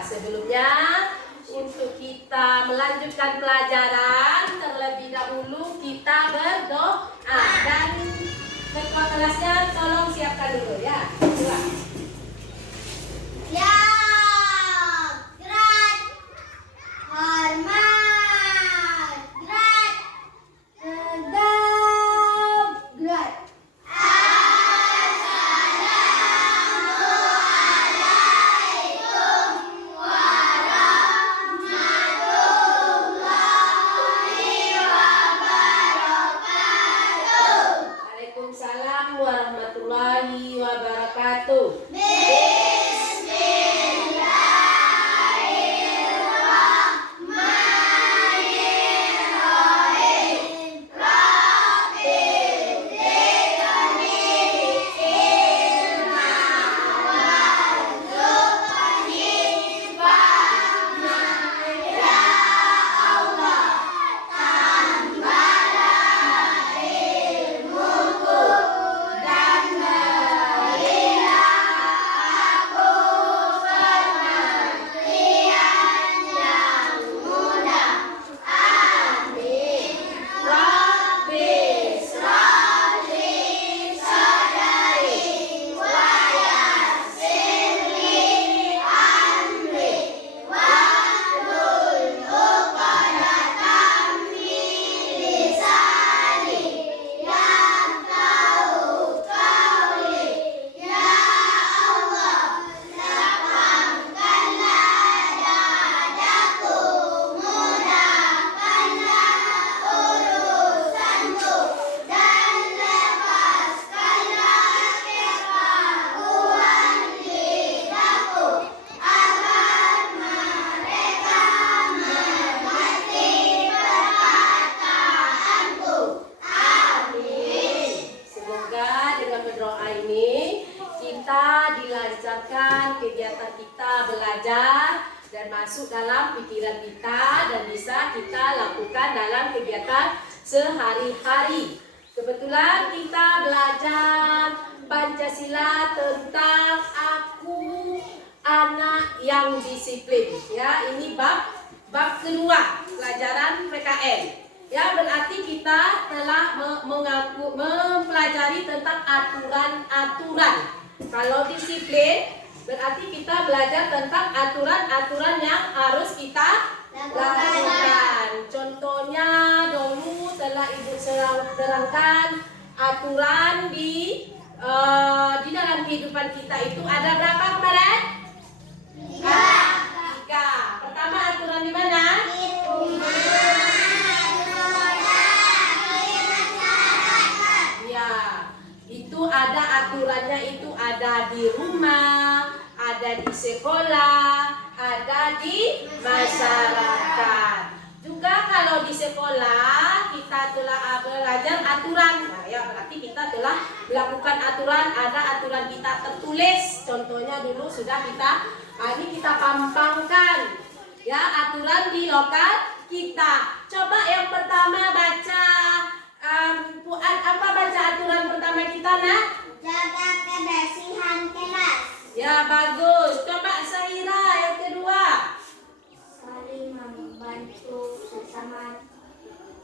sebelumnya untuk kita melanjutkan pelajaran terlebih dahulu kita berdoa dan ketua kelasnya tolong siapkan dulu ya. Ya, gerak, hormat, gerak, tegap, gerak. Waalaikumsalam warahmatullahi wabarakatuh. Dilancarkan kegiatan kita belajar dan masuk dalam pikiran kita dan bisa kita lakukan dalam kegiatan sehari-hari. Kebetulan kita belajar Pancasila tentang aku anak yang disiplin. Ya, ini bab kedua pelajaran PKN. Ya, berarti kita telah mempelajari tentang aturan-aturan. Kalau disiplin, berarti kita belajar tentang aturan-aturan yang harus kita lakukan. Contohnya, dulu telah Ibu terangkan aturan di dalam kehidupan kita itu ada berapa kemarin? Tiga. Pertama aturan di mana? Itu ada aturannya, itu ada di rumah, ada di sekolah, ada di masyarakat. Juga kalau di sekolah kita telah belajar aturan. Nah, ya berarti kita telah melakukan aturan, ada aturan kita tertulis. Contohnya dulu sudah kita ini kita pampangkan. Ya, aturan di lokal kita. Coba yang pertama baca apa baca aturan pertama kita, Nak? Jaga kebersihan kelas. Ya, bagus. Coba Sahira yang kedua. Saling membantu sesama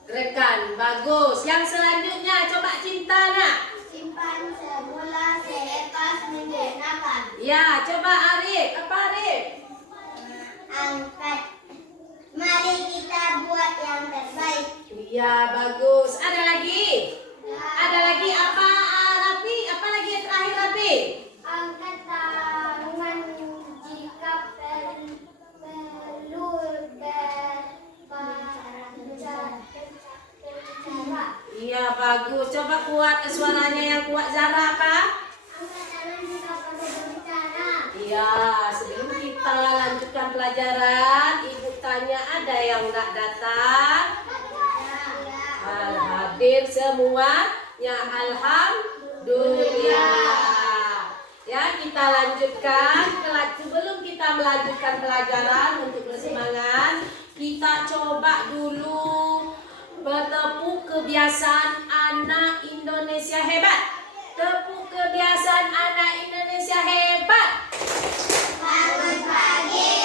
Rekan, bagus. Yang selanjutnya coba Cinta, Nak. simpan semula selepas menggunakan. Ya, coba Arif. Apa Arif? Angkat. Mari kita buat yang terbaik. Iya, bagus. Ada lagi? Ada lagi apa, Rafi? Apa lagi yang terakhir, Rafi? Angkat tangan jika perlu berbicara. Iya, bagus. Coba kuat suaranya yang kuat, Zara, apa? Angkat tangan jika perlu berbicara. Iya, sebelum kita lanjutkan pelajaran, Ibu tanya ada yang nggak datang? Hadir semuanya, alhamdulillah. Ya, kita lanjutkan. Sebelum kita melanjutkan pelajaran untuk bersemangat, kita coba dulu bertepuk kebiasaan anak Indonesia hebat. Tepuk kebiasaan anak Indonesia hebat. Bangun pagi,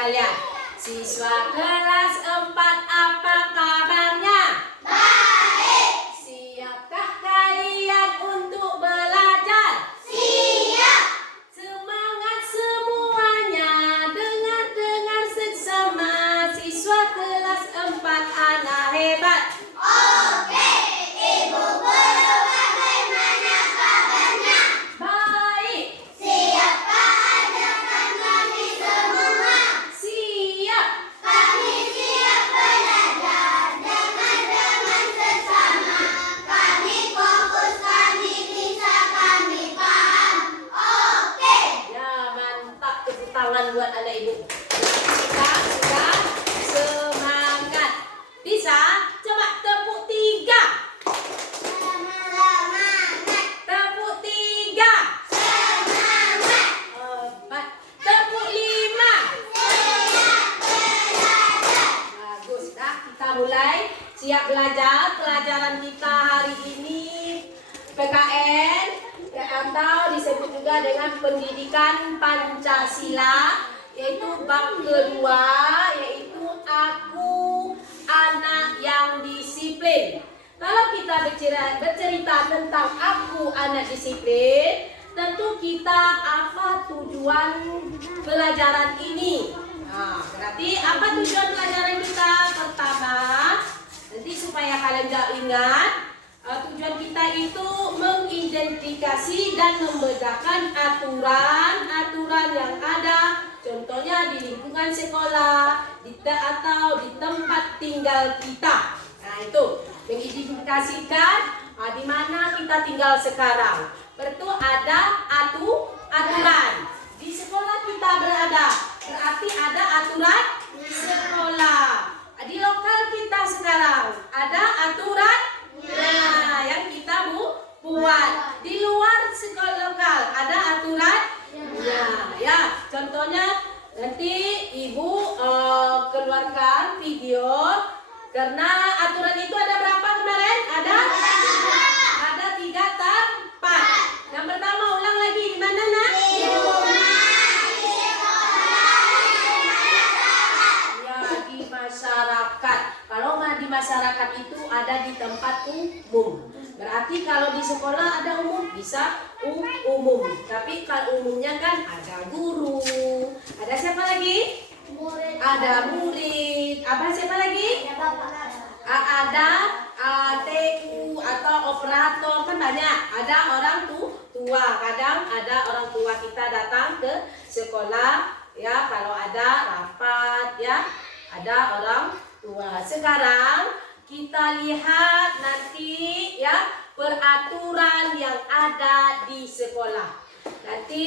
kalian. Siswa kelas 4, apa kabarnya? Baik. Siapkah kalian untuk belajar? Siap. Semangat semuanya, dengar seksama. Siswa kelas 4 anak hebat. Oke, Ibu Guru, bagaimana kabarnya? Baik, Siapkah ajakan kami semua? siap. Kami siap belajar dengan sesama. Kami fokus, kami bisa, kami paham. Oke. Ya, mantap. Tepuk tangan buat anak ibu. Kita sudah semangat. Bisa? Coba tepuk 3. Semangat. Tepuk 3. Semangat. 4. Tepuk 5. Bagus. Dah, kita mulai. Siap belajar. Pelajaran kita hari ini PKN atau disebut juga dengan pendidikan Pancasila, yaitu bab kedua, yaitu aku anak yang disiplin. Kalau kita bercerita tentang aku anak disiplin, tentu kita apa tujuan pelajaran ini? Nah, berarti apa tujuan pelajaran kita? Pertama, nanti supaya kalian ingat, tujuan kita itu mengidentifikasi dan membedakan aturan-aturan yang ada, contohnya di lingkungan sekolah, atau di tempat tinggal kita. Nah, itu mengidentifikasikan di mana kita tinggal sekarang. Berarti ada aturan. Di sekolah kita berarti ada aturan di sekolah. Di lokal kita sekarang ada aturan. Nah, yang kita buat. Di luar sekolah lokal ada aturan. Ya, contohnya nanti ibu keluarkan video, karena aturan itu ada berapa kemarin? Ada 3 tempat. Yang pertama, ulang lagi, di mana nak? Di rumah, di sekolah, Ya, di masyarakat. Kalau di masyarakat itu ada di tempat umum. Berarti kalau di sekolah ada umum, bisa umum. Tapi kalau umumnya kan ada guru. Ada siapa lagi? murid. Ada murid. Apa siapa lagi? Ada bapak. Ada TU atau operator, kan banyak. Ada orang tua. Kadang ada orang tua kita datang ke sekolah, ya, kalau ada rapat, ya, ada orang tua. Sekarang kita lihat nanti, ya, peraturan yang ada di sekolah. Nanti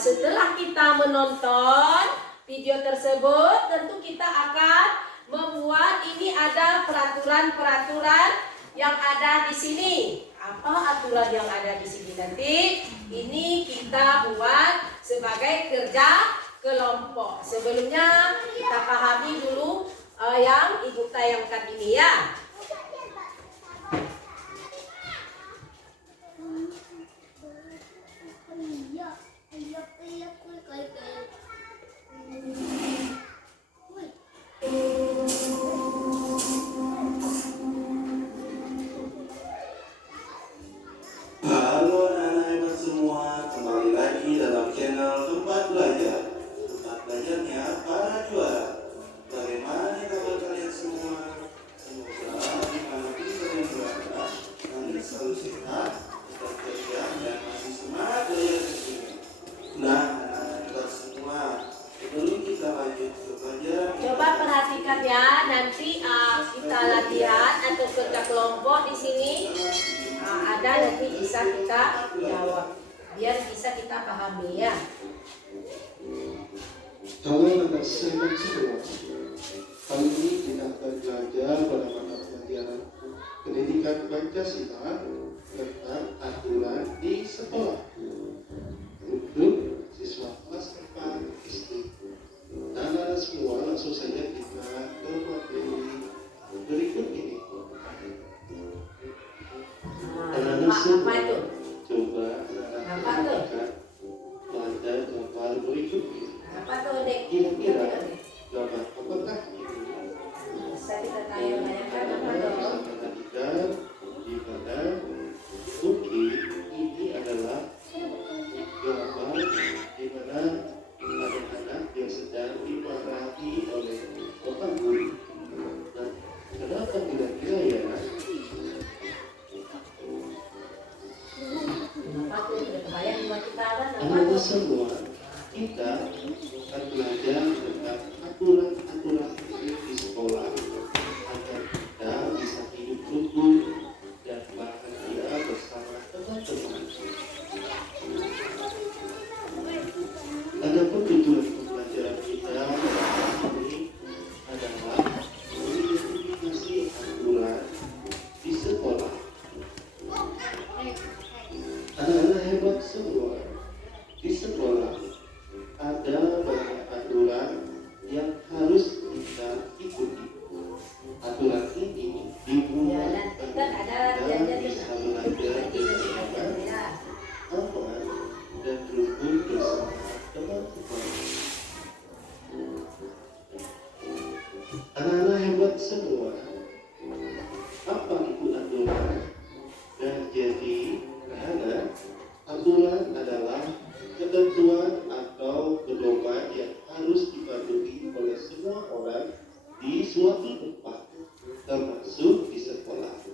setelah kita menonton video tersebut, tentu kita akan membuat, ini ada peraturan-peraturan yang ada di sini. Apa aturan yang ada di sini nanti? Ini kita buat sebagai kerja kelompok. Sebelumnya kita pahami dulu yang ibu tayangkan ini, ya. Halo anak-anak hebat semua, kembali lagi dalam channel Tempat Belajar. Tempat belajarnya para juara. Bagaimana kabar kalian semua? Semoga dimanapun kalian berada, kalian selalu sehat, tetap ceria, dan masih semangat belajar di sini. Nah, anak-anak hebat semua, sebelum kita lanjut ke pelajaran, Coba perhatikan ya, nanti kita latihan atau kerja kelompok di sini. Ada, nanti bisa kita jawab, biar bisa kita pahami, ya. Halo anak saya semua. Kali ini kita akan belajar pada mata pelajaran pendidikan Pancasila tentang aturan di sekolah. Untuk siswa kelas 4 SD. Dan anak semua, langsung saja kita ke materi berikut ini. Apa itu? Coba Apa tuh? pada gambar berikut ini. Apa tuh, Dek? Kira-kira semua kita akan belajar tentang aturan-aturan di sekolah agar kita bisa hidup rukun dan bahagia bersama teman-teman. Adapun tujuan pembelajaran kita hari ini adalah mengidentifikasi aturan di sekolah. Anak-anak hebat semua, di sekolah ada banyak aturan yang harus kita ikuti. Aturan ini dibuat agar kita bisa belajar bersama, aman, dan rukun bersama teman-teman. Anak-anak hebat semua, apa itu aturan? Dan jadi aturan adalah ketentuan atau pedoman yang harus dipatuhi oleh semua orang di suatu tempat, termasuk di sekolah.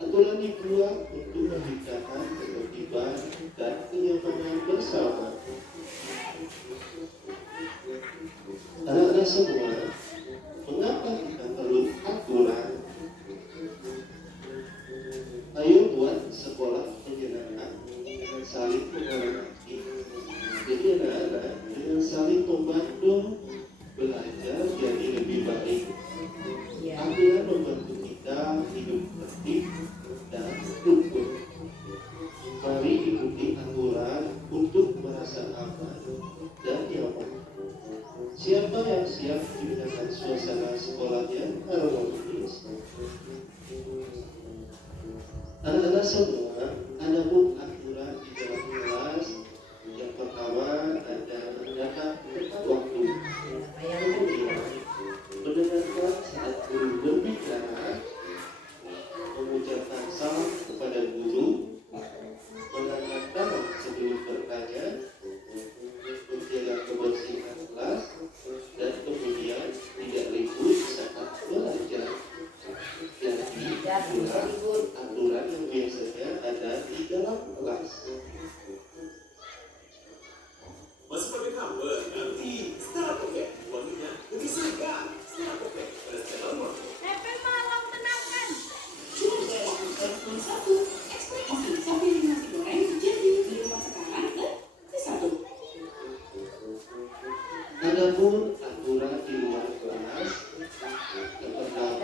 Aturan dibuat untuk menciptakan ketertiban dan kenyamanan bersama. Anak-anak semua, mengapa kita perlu aturan? Ayo buat sekolah menyenangkan dengan saling menghormati. Jadi anak-anak dengan saling membantu belajar jadi lebih baik. Aturan membantu kita hidup tertib dan rukun. Mari ikuti aturan untuk merasa aman dan nyaman. Siapa yang siap menciptakan suasana sekolah yang harmonis? Anak-anak semua, ada pun aturan di dalam kelas. Yang pertama ada menjaga tepat waktu. Kemudian mendengarkan saat guru berbicara, mengucapkan salam kepada guru, mengangkat tangan sebelum bertanya, menjaga kebersihan kelas, dan kemudian tidak ribut saat belajar. Jadi aturan yang biasanya ada di dalam kelas. Masih pakai kabel? Nanti setelah pakai wanginya lebih segar. Setelah pakai pada setelah rumah. Lepel malam tenangkan. Sudah lakukan poin 1, ekspektasi sapi nasi goreng jadi di rumah sekarang dan di 1. Adapun aturan di luar kelas, yang pertama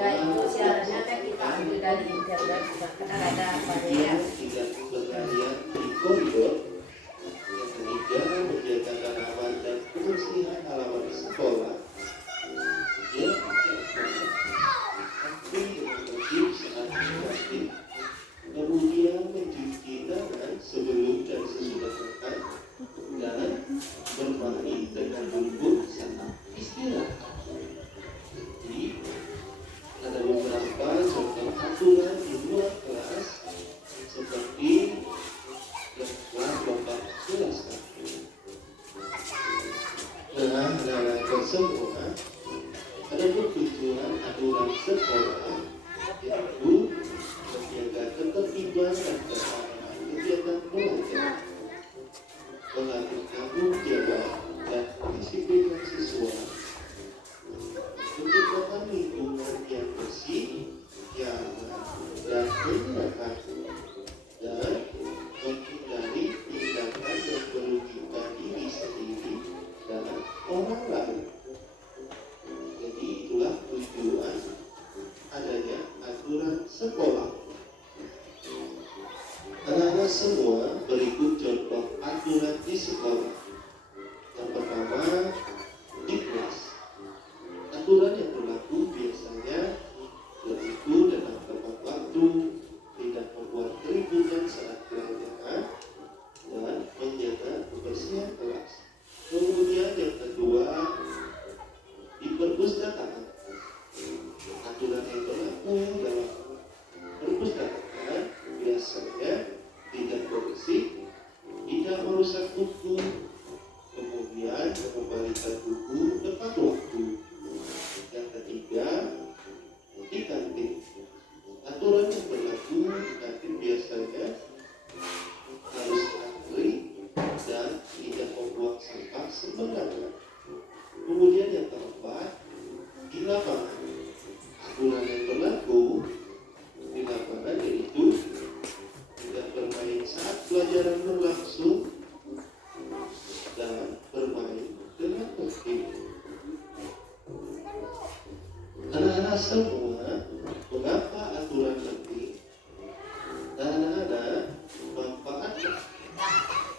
Siarannya kan kita ambil dari internet, karena ada apa ya? tidak berlarian di koridor. Yang ketiga, menjaga tanaman dan kebersihan halaman sekolah. Yang keempat, tampil dengan bersih saat berlatih. Kemudian mencuci tangan sebelum dan sesudah makan dan bermain dengan rukun saat istirahat. Jadi ada beberapa contoh aturan di luar kelas seperti yang telah Bapak jelaskan. Nah, anak-anak semua, ada tujuan aturan sekolah yaitu menjaga ketertiban dan keamanan kegiatan belajar, mengatur tanggung jawab dan disiplin siswa, menciptakan lingkungan yang bersih, nyaman, dan menyenangkan, dan menghindari tindakan yang merugikan diri sendiri dan orang lain. Jadi itulah tujuan adanya aturan sekolah. Anak-anak semua, berikut contoh aturan di sekolah. Yang pertama, di kelas. Aturan yang berlaku biasanya yaitu dalam tepat waktu, tidak membuat keributan saat pelajaran, dan menjaga kebersihan kelas. Kemudian yang kedua, di perpustakaan. Aturan yang berlaku dalam perpustakaan biasanya tidak berisik, tidak merusak buku, pembelajaran berlangsung dan bermain dengan tertib. Anak-anak semua, mengapa aturan penting? Dan anak-anak manfaatkan.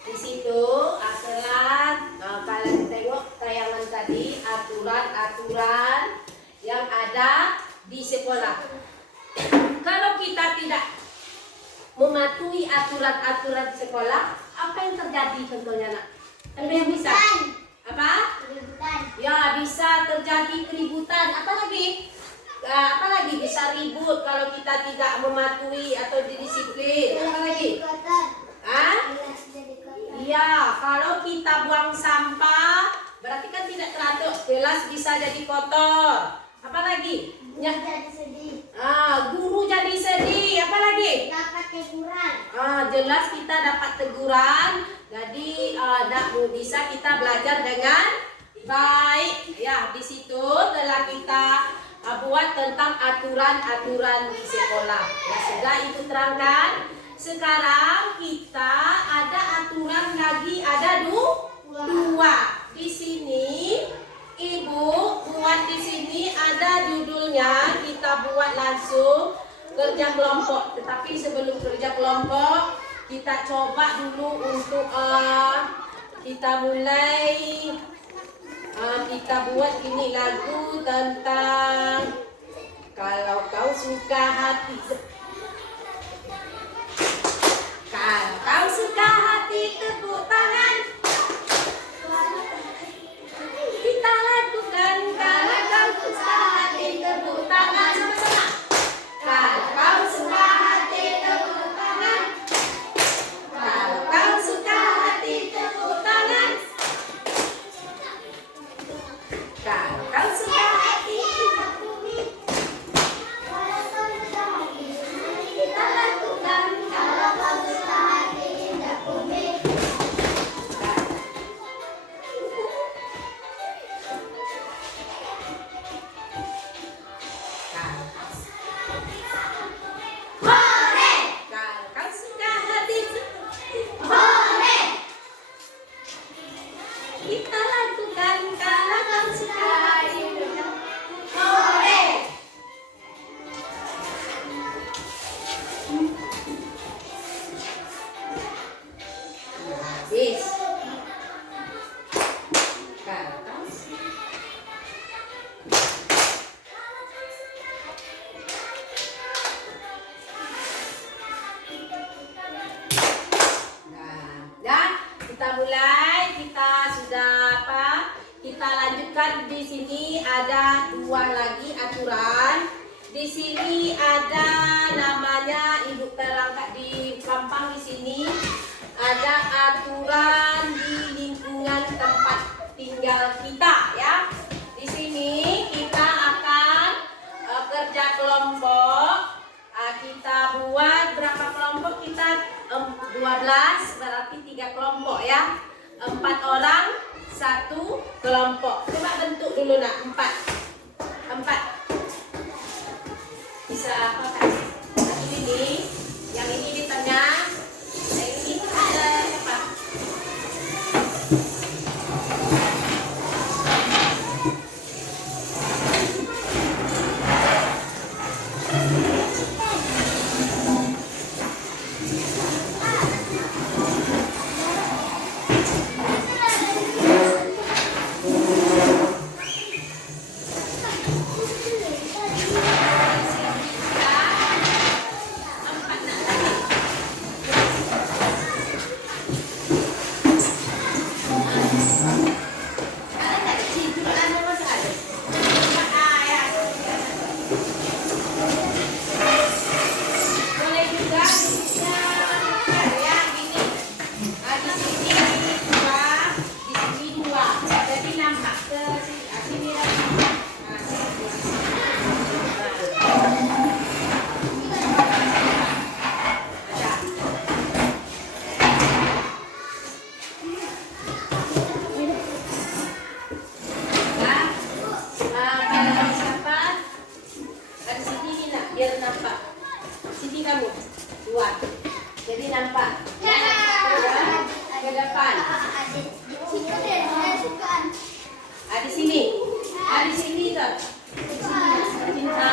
Di situ aturan, kalian tengok tayangan tadi, aturan-aturan yang ada di sekolah. Kalau kita tidak mematuhi aturan-aturan di sekolah, apa yang terjadi contohnya nak? Apa yang bisa? Apa? Ya, bisa terjadi keributan. Apa lagi bisa ribut kalau kita tidak mematuhi atau didisiplin. Apa lagi? Iya, kalau kita buang sampah berarti kan tidak teratur, kelas bisa jadi kotor. Apa lagi? Guru jadi sedih. Apa lagi? Dapat teguran. Jelas kita dapat teguran. Jadi tidak bisa kita belajar dengan baik. Ya, di situ telah kita buat tentang aturan-aturan di sekolah. Ya, sudah ibu terangkan. Sekarang kita ada aturan lagi, ada dua. Di sini ibu buat di sini ada judulnya, kita buat langsung kerja kelompok. Tetapi sebelum kerja kelompok kita coba dulu untuk kita mulai kita buat ini lagu tentang kalau kau suka hati. Kalau kau suka hati, tepuk tangan. Kita lakukan. Kalau kau suka hati, tepuk tangan. Sama-sama. Kalau kau suka hati, tepuk tangan. Kalau kau suka hati, tepuk tangan. Kalau kau suka hati, kita lakukan. Kalau kau suka hati, tidak boleh. Boleh. Kalau kau suka hati, boleh. Kita lakukan. Kalau kau suka hati, boleh. Habis. Kalau kau Nah, kita mulai. Kita sudah apa? Kita lanjutkan. Di sini ada dua lagi aturan. Di sini ada namanya, ibu terangkat di pampang di sini. Ada aturan di lingkungan tempat tinggal kita ya. Di sini kita akan kerja kelompok. Kita buat berapa kelompok? Kita 12, berarti 3 kelompok ya. 4 orang 1 kelompok. Coba bentuk dulu nak 4. Bisa apa kan? Ini, yang ini di tengah, yang ini ada apa? Boleh juga ya gini. Di sini 2, di sini 2. Jadi nampak ke sini lagi. Biar nampak. Sini kamu 2. Jadi nampak. Ke depan. Di sini. Di sini tuh. Cinta.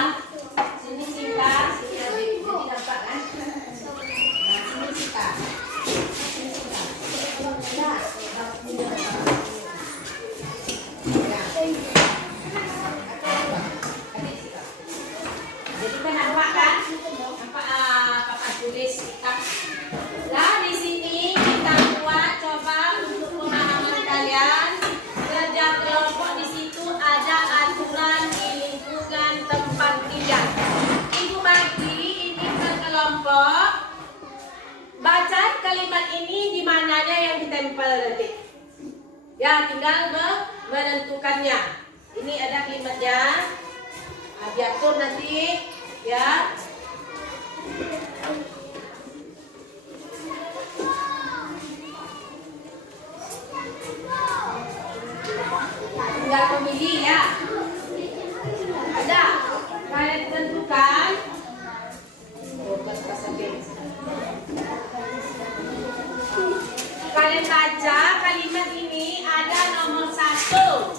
Sini Cinta. Sini Adik. Jadi nampak kan? Nah, sini Cinta. Sini Cinta. Ya. Jadi kan nampak kan? Nampak Papa tulis kitab. Nah, di sini kita buat coba untuk pemahaman kalian. Kerja kelompok di situ ada aturan di lingkungan tempat tinggal. Ibu bagi ini per kelompok. Baca kalimat ini di mananya yang ditempel nanti. Ya, tinggal menentukannya. Ini ada kalimatnya. Diatur nanti ya. Tinggal memilih ya. Ada. Kalian tentukan. Kalian baca kalimat ini ada nomor 1.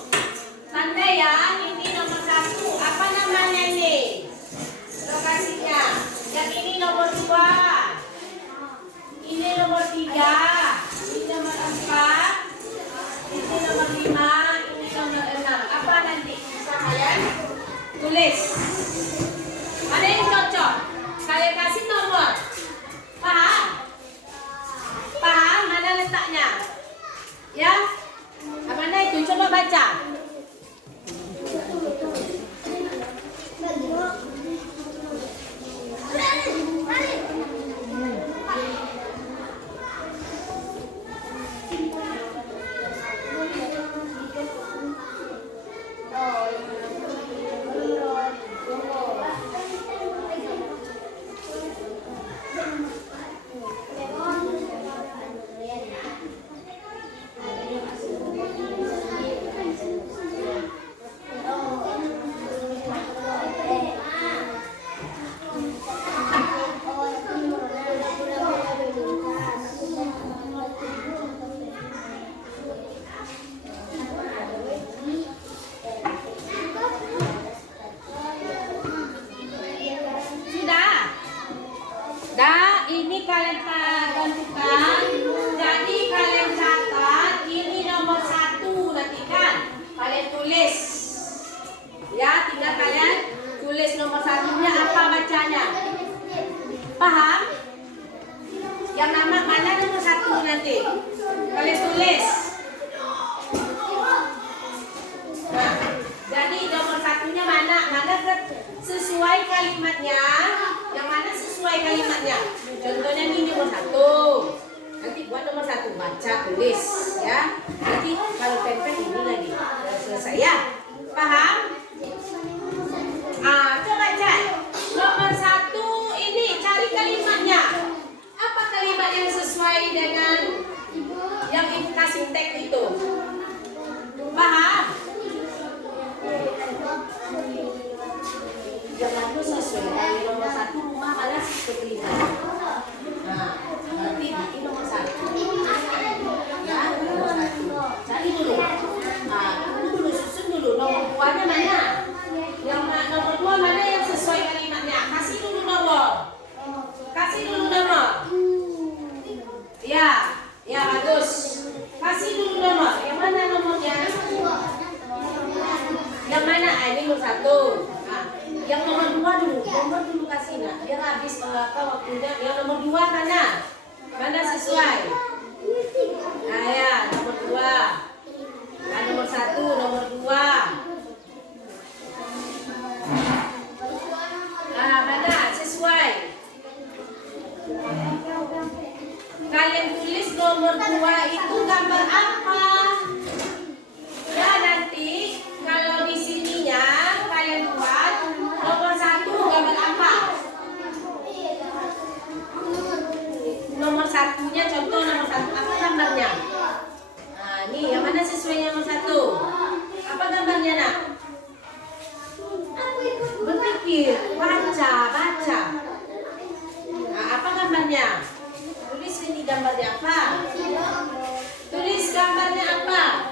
Tanda ya, ini nomor 1. Apa namanya ini? Lokasinya. Yang ini nomor 2. Ini nomor 3. Ini nomor 4. Ini nomor 5. Ini nomor 6. Apa nanti? Bisa kalian tulis. Mana yang cocok? Kalian kasih nomor. Paham? Paham? Mana letaknya? Ya? Mana itu? Coba baca. Ini kalian tentukan. Jadi kalian catat ini nomor 1 nanti kan. Kalian tulis. Ya, tinggal kalian tulis nomor 1-nya apa bacanya. Paham? Yang nama mana nomor 1 nanti. Kalian tulis. Nah, jadi nomor 1-nya mana? Mana sesuai kalimatnya. Yang mana sesuai kalimatnya. Contohnya ini nomor 1. Nanti buat nomor 1 baca tulis ya. Nanti kalau pen ini lagi selesai ya. Paham? Coba cek. Nomor 1 ini cari kalimatnya. Apa kalimat yang sesuai dengan yang kasih teks itu? Paham? Jangan lu sesuai dari nomor 1 rumah mana seperti ini. Nah, berarti ini nomor 1. Ya, nomor 1. Cari dulu. Nah, dulu susun dulu nomor 2-nya mana? Yang nomor 2 mana yang sesuai kalimatnya? Kasih dulu nomor. Kasih dulu nomor. Ya, ya bagus. Kasih dulu nomor. Yang mana nomornya? Yang mana? Ini nomor 1. Yang nomor 2 dulu, nomor dulu kasih nak. Biar habis waktunya. Yang nomor 2 mana? Mana sesuai? Nah ya, nomor 2. Nah, nomor 1, nomor 2. Nah, mana sesuai? Kalian tulis nomor 2 itu gambar apa? Ya nanti kalau di sininya kalian buat nomor 1 gambar apa? Nomor 1-nya contoh nomor 1 apa gambarnya? Nah, ini yang mana sesuai nomor 1? Apa gambarnya nak? Berpikir, baca. Nah, apa gambarnya? Tulis ini gambar. gambarnya apa? Tulis gambarnya apa?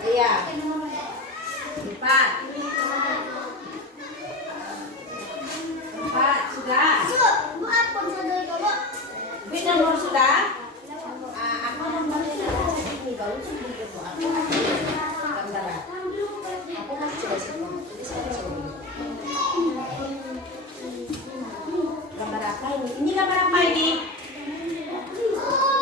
Iya. 4. 4 sudah. Ini nomor sudah. Apa nomornya? Ini baru sudah itu. Aku gambar. Aku masih coba sih. Jadi saya coba. Gambar apa ini? Ini gambar apa ini?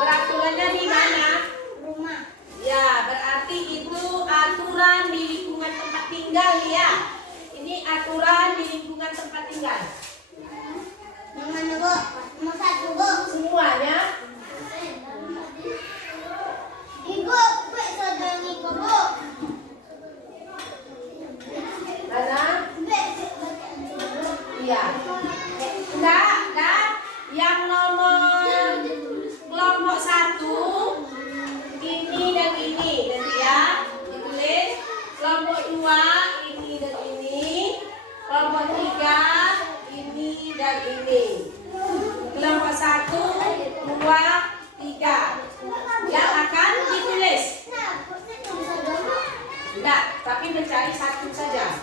Peraturannya di mana? Rumah. Ya, berarti itu aturan di lingkungan tempat tinggal ya. Ini aturan di lingkungan tempat tinggal. Yang mana, Bu? Nomor 1, Bu. Semuanya. Ibu, Bu, saudara Niko, Bu. Mana? Iya. Enggak. Yang nomor kelompok 1 ini dan ini, nanti ya ditulis. Kelompok 2 ini dan ini. Kelompok 3 ini dan ini. Kelompok 1, 2, 3 yang akan ditulis. Enggak, tapi mencari satu saja.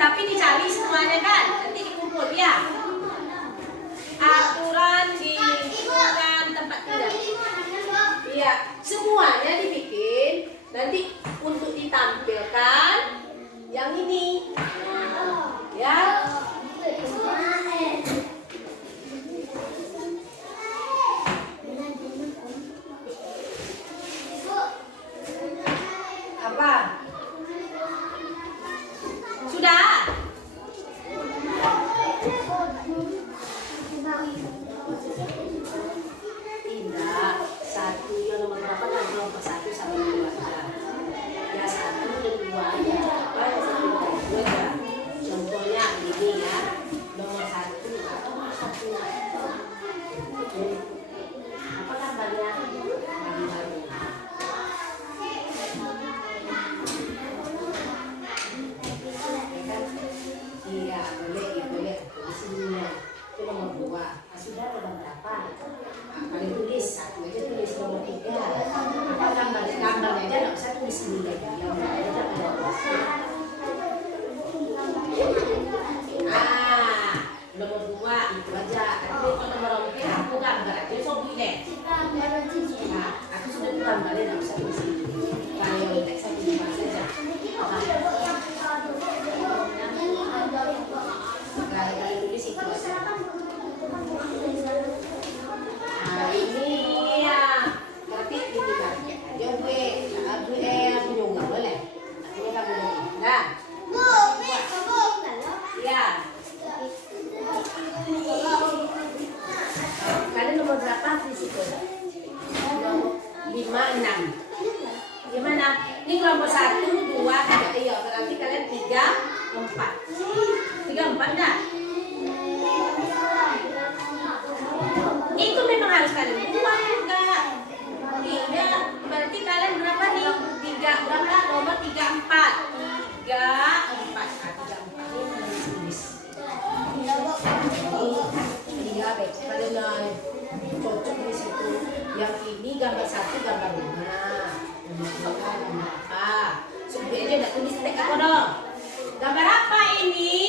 Tapi dicari semuanya kan, nanti dikumpul ya. Aturan di lingkungan tempat tinggal. Iya, semuanya dibikin. Nanti untuk ditampilkan yang ini, ya. Apa? Sudah? Tidak, 1 yang nomor berapa kan? Nomor 1 sampai 2 saja. Ya 1 dan 2 aja. Apa yang 1 dan 2 ya? Contohnya ini ya. Nomor 1 atau nomor 1. Apa gambarnya? Iya, boleh. Di sini itu nomor 2. Sudah ada berapa? Kalian tulis 1 aja, tulis nomor 3. Apa gambarnya aja nggak usah tulis ini lagi. Gambar aja nomor 2 itu aja. Tapi kalau nomor 4 aku gambar aja sobi deh. Nah, aku sudah gambarnya nggak usah tulis ini. Kalau teks satu cuma saja. Kalian tulis itu aja. Nah ini ya, berarti ini kan. Ya gue punya nggak boleh. Ini kamu nah. Ya. Kalian nomor berapa di situ? 5, 6. Gimana? Ini kelompok 1, 2, 3. Iya, berarti kalian 3, 4. 3, 4 enggak? Itu memang harus kalian buat enggak? Tidak, berarti kalian berapa nih? 3 berapa? Nomor 3, 4. 3, 4. 3, 4 ini harus tulis. Ini ya, baik. Kalian cocok di situ. Yang ini gambar 1, gambar 5. Gambar apa? Sudah aja enggak tulis tek apa dong? Gambar apa ini?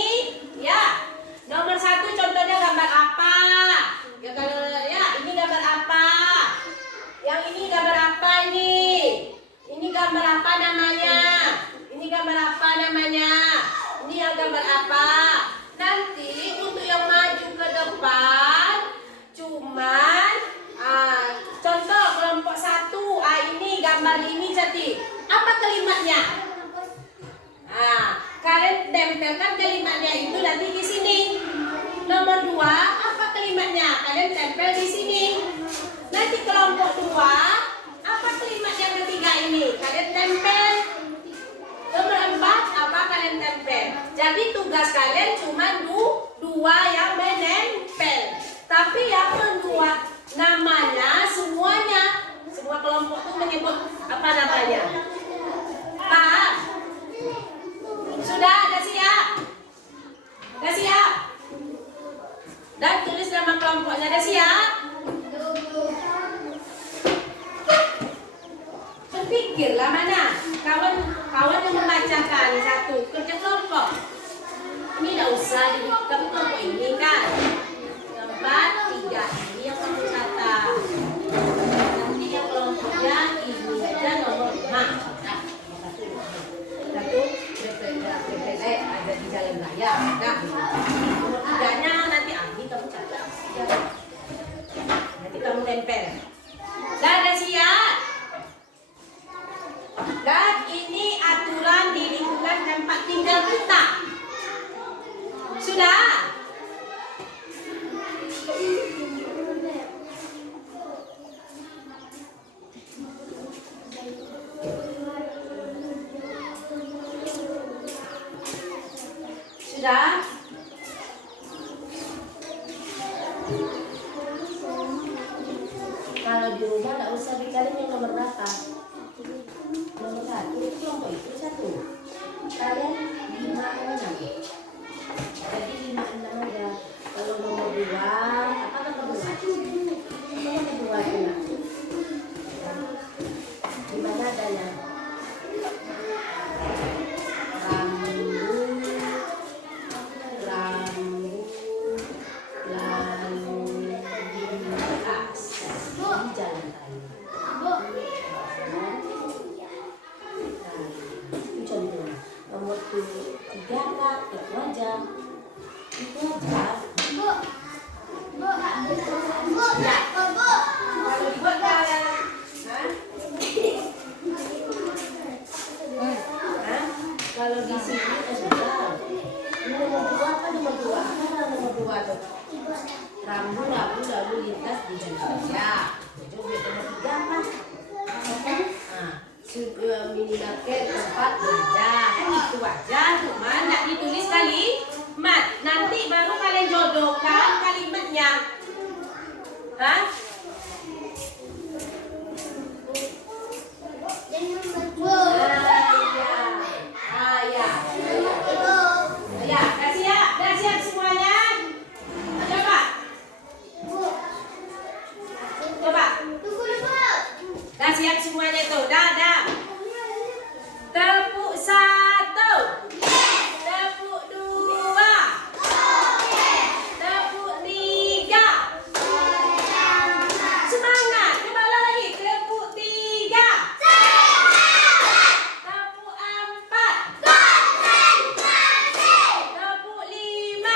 Ya. Nomor 1 contohnya gambar apa? Ya kalau ya ini gambar apa? Yang ini gambar apa ini? Ini gambar apa namanya? Ini gambar apa namanya? Ini yang gambar apa? Nanti untuk yang maju ke depan cuman contoh kelompok 1 ini gambar ini jadi apa kalimatnya? Kalian tempelkan kalimatnya itu nanti di sini. Nomor 2 apa kalimatnya? Kalian tempel di sini. Nanti kelompok 2 apa kalimat yang ketiga ini? Kalian tempel. Nomor 4 apa kalian tempel. Jadi tugas kalian cuma 2 yang menempel. Tapi yang membuat namanya semuanya, semua kelompok itu menyebut apa namanya? Paham? Sudah ada siap? kerjakan satu kerja kelompok. Ini tidak usah kamu kelompok ini kan. Tempat 3 ini yang kamu catat. Nanti yang kelompoknya ini aja nomor 5. Satu PPT ada di jalan raya. Nah, nomor 3-nya nanti Andi kamu catat. Nanti kamu tempel. Sudah siap? Dan ini aturan di lingkungan tempat tinggal kita. Sudah? Sudah? Kalau di rumah nggak usah dikali yang nomor berapa. Nomor 1 itu kelompok itu 1. Kalian 5 aja. Jadi 5 6 aja. Kalau nomor 2, apa nomor 2? Nomor 2 itu. Di mana adanya? Nomor 3 Kak, itu aja. Kalau dibuat kalian, kalau di sini sudah. Ini nomor 2 apa nomor 2? Apa nomor 2 tuh? Rambu lalu lintas di jalan raya. Coba nomor 3 apa? Minimarket tempat belajar. Itu aja, cuma tidak ditulis kalimat. Nanti baru kalian jodohkan kalimatnya. Hah? Ya, dah siap semuanya. Coba. Dah siap semuanya tuh. Dah. Tepuk 1. Tepuk 2. Tepuk 3. Semangat. Coba lagi. Tepuk 3. Tepuk 4. Tepuk 5.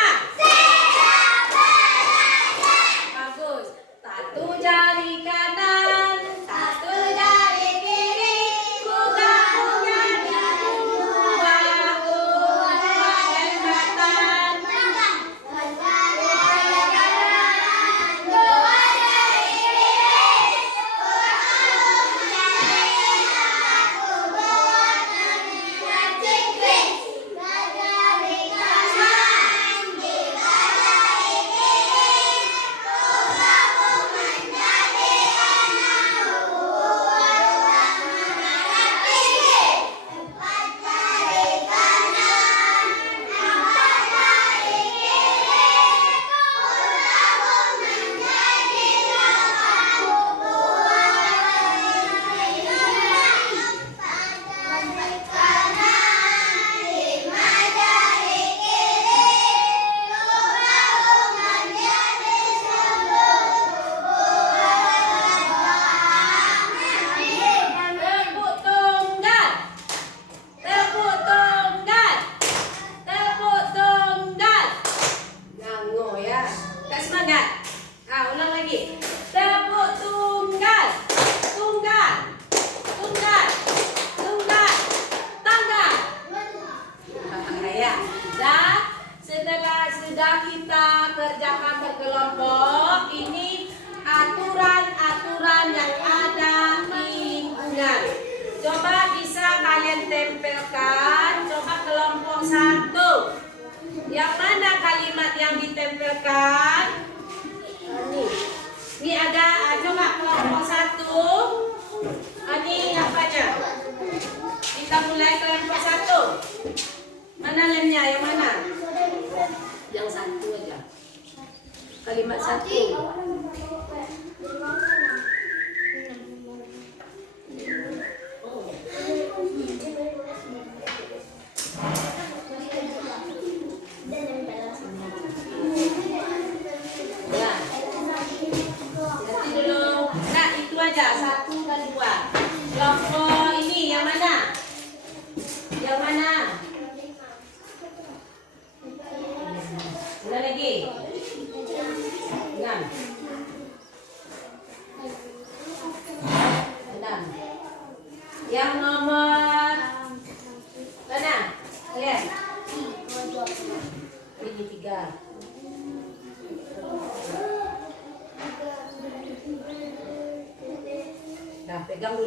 Bagus. Satu jari kanan, satu jari kiri. Buka punya dua jembatan. Tepuk tunggal. Tepuk tunggal. Tepuk tunggal. Nganggo ya. Tak semangat. Ulang lagi. Tepuk tunggal. Tunggal. Tunggal. Tunggal. Tanggal. Ya. Dan sudah kita kerjakan berkelompok, ini aturan-aturan yang ada di lingkungan. Coba bisa kalian tempelkan. Coba kelompok 1. Yang mana kalimat yang ditempelkan? Ini ada, coba kelompok 1. Ini apanya? Kita mulai kelompok 1. Mana lemnya? Yang mana? Yang 1 aja. Kalimat 1.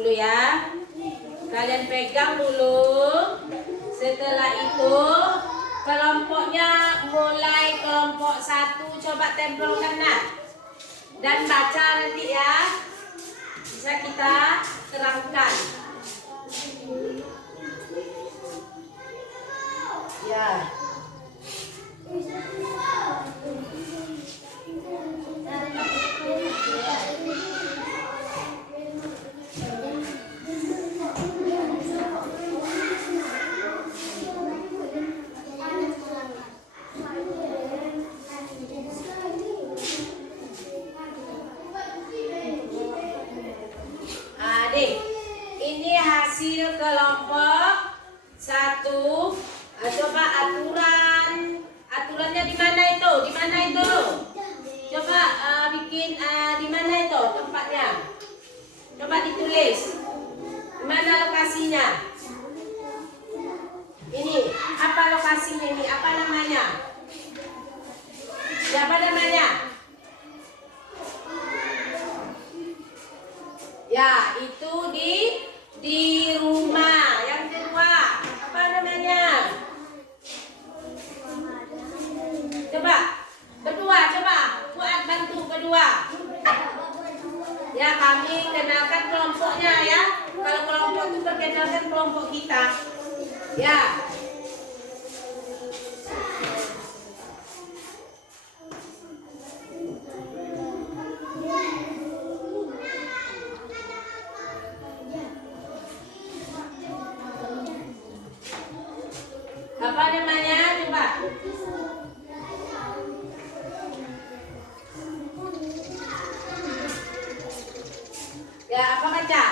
dulu ya. Kalian pegang dulu. Setelah itu kelompoknya mulai kelompok 1 coba tempelkan nak. Dan baca nanti ya. Bisa kita terangkan. Ya. Adik, ini hasil kelompok 1. Coba aturannya di mana itu? Di mana itu? Coba bikin di mana itu tempatnya? Coba ditulis. Di mana lokasinya? Ini apa lokasinya ini? Apa namanya? Siapa namanya? Ya, itu di rumah. Yang kedua, apa namanya? Coba, berdua, coba. Buat bantu berdua. Ya, kami kenalkan kelompoknya ya. Kalau kelompok itu perkenalkan kelompok kita. Ya. Apa namanya? Coba. Ya, apa baca?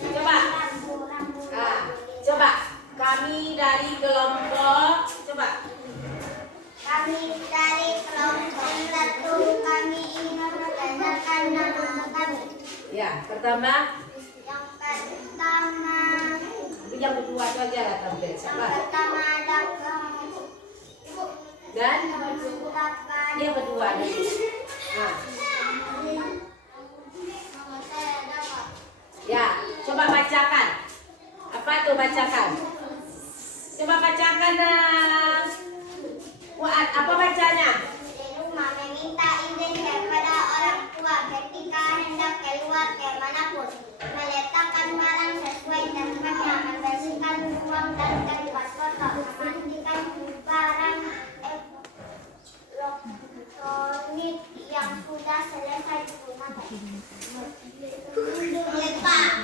Coba. Coba. Kami dari kelompok. Coba. Kami dari kelompok 1, kami ingin memperkenalkan nama kami. Ya, pertama. Yang pertama, Yang kedua saja lah tampil. yang Siapa? pertama ada kelompok Dan Bapak. yang kedua nih. Nah, Nama saya ada Pak. ya, coba bacakan. Apa tuh bacakan? Coba bacakan. Fuad, apa bacanya? Di rumah meminta izin kepada orang tua ketika hendak keluar kemanapun, meletakkan barang sesuai tempatnya, membersihkan ruang dan tempat kotor, memastikan barang elektronik yang sudah selesai digunakan. Lepas.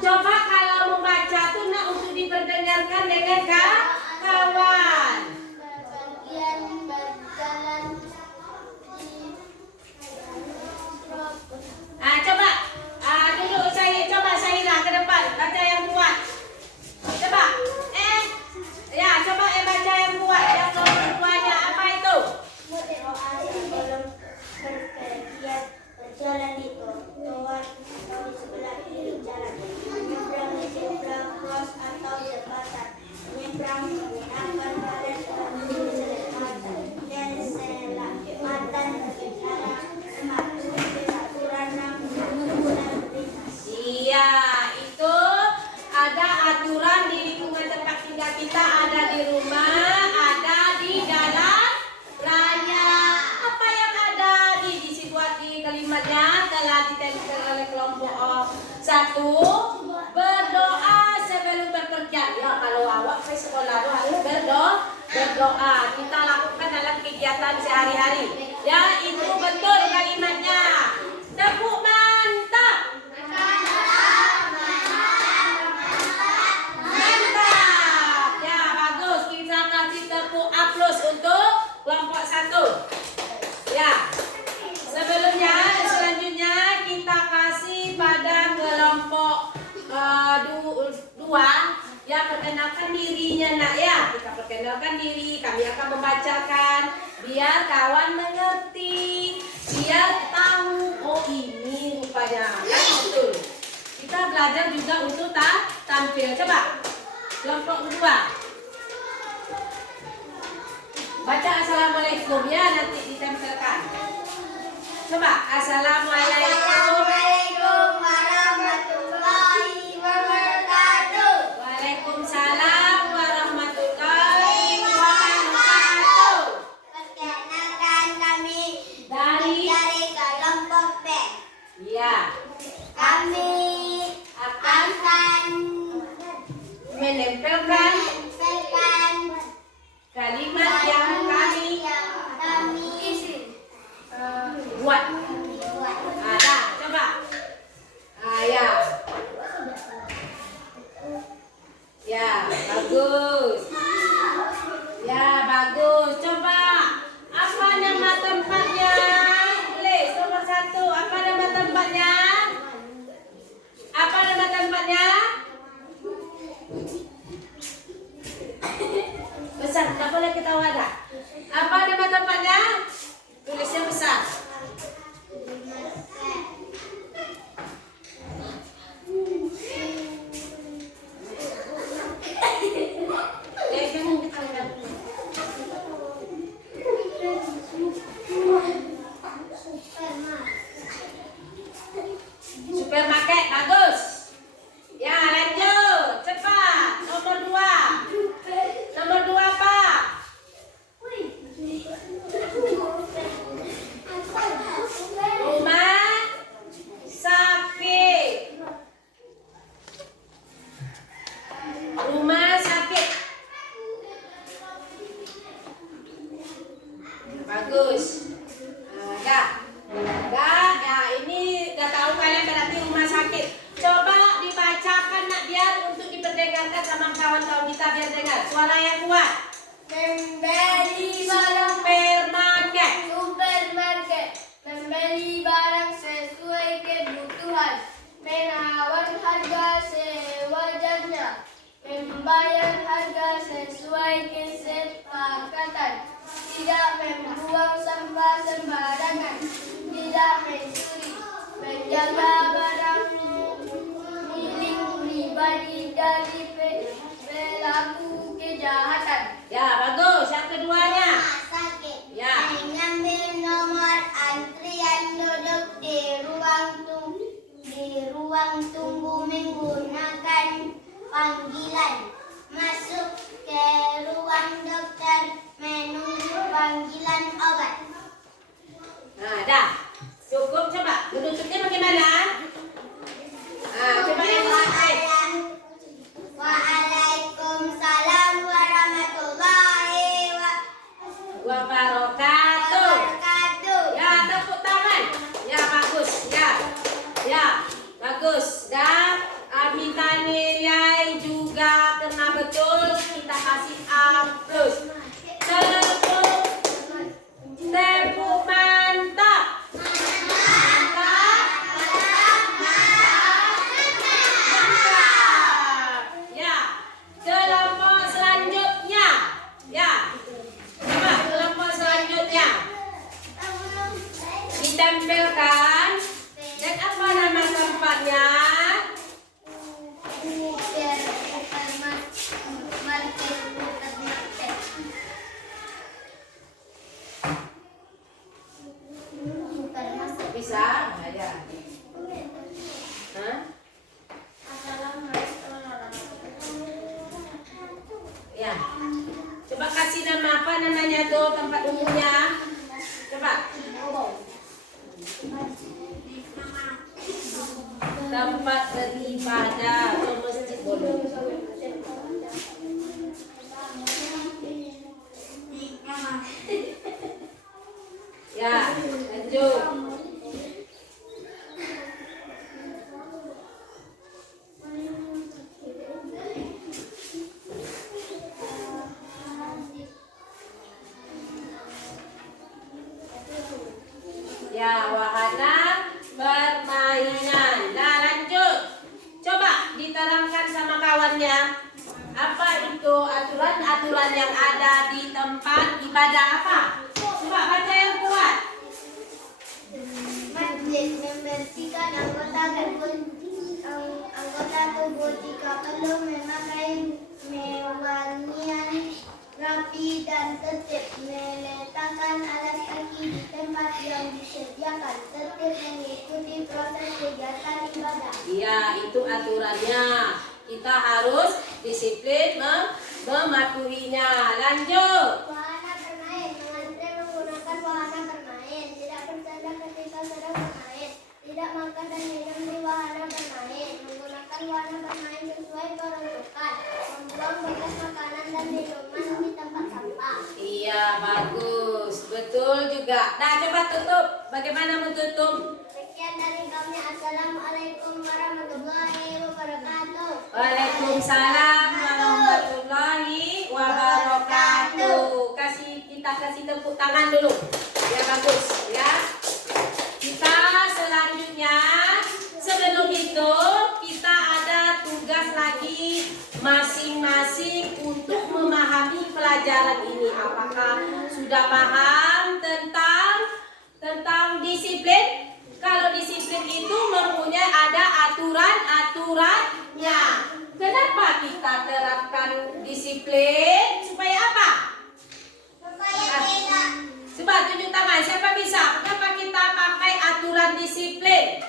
Coba kalau membaca tuh nak untuk diperdengarkan dengan kawan. Bagian berjalan di Coba duduk coba Syahira ke depan baca yang kuat. Coba ya coba baca yang kuat yang nomor 2-nya apa itu? berdoa sebelum berpergian berjalan di trotoar atau di sebelah kiri jalan, menyeberang di zebra cross atau jembatan, menyeberang menggunakan baris di selamatan dan selamatan berbicara mematuhi aturan lalu lintas. Iya, itu ada aturan di lingkungan tempat tinggal kita, ada di rumah, ada di jalan raya. Apa yang ada di situ di kalimatnya telah ditempel oleh kelompok 1. Berdoa sebelum berpergian. Ya, kalau awak ke sekolah tuh harus berdoa. Kita lakukan dalam kegiatan sehari-hari. Ya, itu betul kalimatnya. Tepuk mantap. Mantap. Ya, bagus. Kita kasih tepuk aplaus untuk kelompok 1. Ya. Sebelumnya, selanjutnya kita kasih pada kelompok 2 yang perkenalkan dirinya nak ya. Kita perkenalkan diri, kami akan membacakan biar kawan mengerti, biar tahu oh ini rupanya kan betul. Kita belajar juga untuk tampil. Coba kelompok 2 baca assalamualaikum ya, nanti ditempelkan. Coba assalamualaikum. Assalamualaikum warahmatullahi suara yang kuat. Membeli barang Supermarket. supermarket, membeli barang sesuai kebutuhan, menawar harga sewajarnya, membayar harga sesuai kesepakatan, tidak membuang sampah sembarangan, tidak mencuri, menjaga barang milik pribadi dari pelaku kejahatan. Ya, bagus. Yang keduanya. Ya. Mengambil nomor antrian duduk di ruang tunggu menggunakan panggilan. Masuk ke ruang dokter menunggu panggilan obat. Nah, dah. Cukup coba. Menutupnya bagaimana? Nah, coba yang terakhir. Waalaikumsalam warahmatullahi Wabarakatuh. wabarakatuh. Ya, tepuk tangan. Ya, bagus. Ya, bagus. Dan minta nilai juga karena betul kita kasih A+. Tepuk mantap. Ya, kelompok selanjutnya. Ya, coba kelompok selanjutnya ditempelkan. Dan apa nama tempatnya? Bisa? Nggak ya. Hah? Ya. Coba kasih nama apa namanya tuh tempat umumnya? Coba. Tempat beribadah atau masjid boleh. Ya, lanjut. Ya, wahana permainan. Nah, lanjut. Coba diterangkan sama kawannya. Apa itu aturan-aturan yang ada di tempat ibadah apa? Coba baca yang kuat. Masjid membersihkan anggota tubuh jika perlu memakai mewangian rapi dan tertib, meletakkan alas kaki di tempat yang disediakan, tertib mengikuti proses kegiatan ibadah. Iya, itu aturannya. Kita harus disiplin mematuhinya. Lanjut. Wahana bermain, mengantre menggunakan wahana bermain, tidak bercanda ketika sedang bermain, tidak makan dan minum di wahana bermain, menggunakan wahana bermain sesuai peruntukan, membuang bekas makanan dan minuman di tempat sampah. Iya, bagus. Betul juga. Nah, coba tutup. Bagaimana menutup? Sekian dari kami. Assalamualaikum warahmatullahi wabarakatuh. Waalaikumsalam warahmatullahi wabarakatuh. Kita kasih tepuk tangan dulu. Ya, bagus ya. Kita selanjutnya, sebelum itu kita ada tugas lagi masing-masing untuk memahami pelajaran ini. Apakah sudah paham tentang disiplin? Kalau disiplin itu mempunyai ada aturan-aturannya. Kenapa kita terapkan disiplin? Supaya apa? Supaya tidak Coba tunjuk tangan, siapa bisa? Kenapa kita pakai aturan disiplin?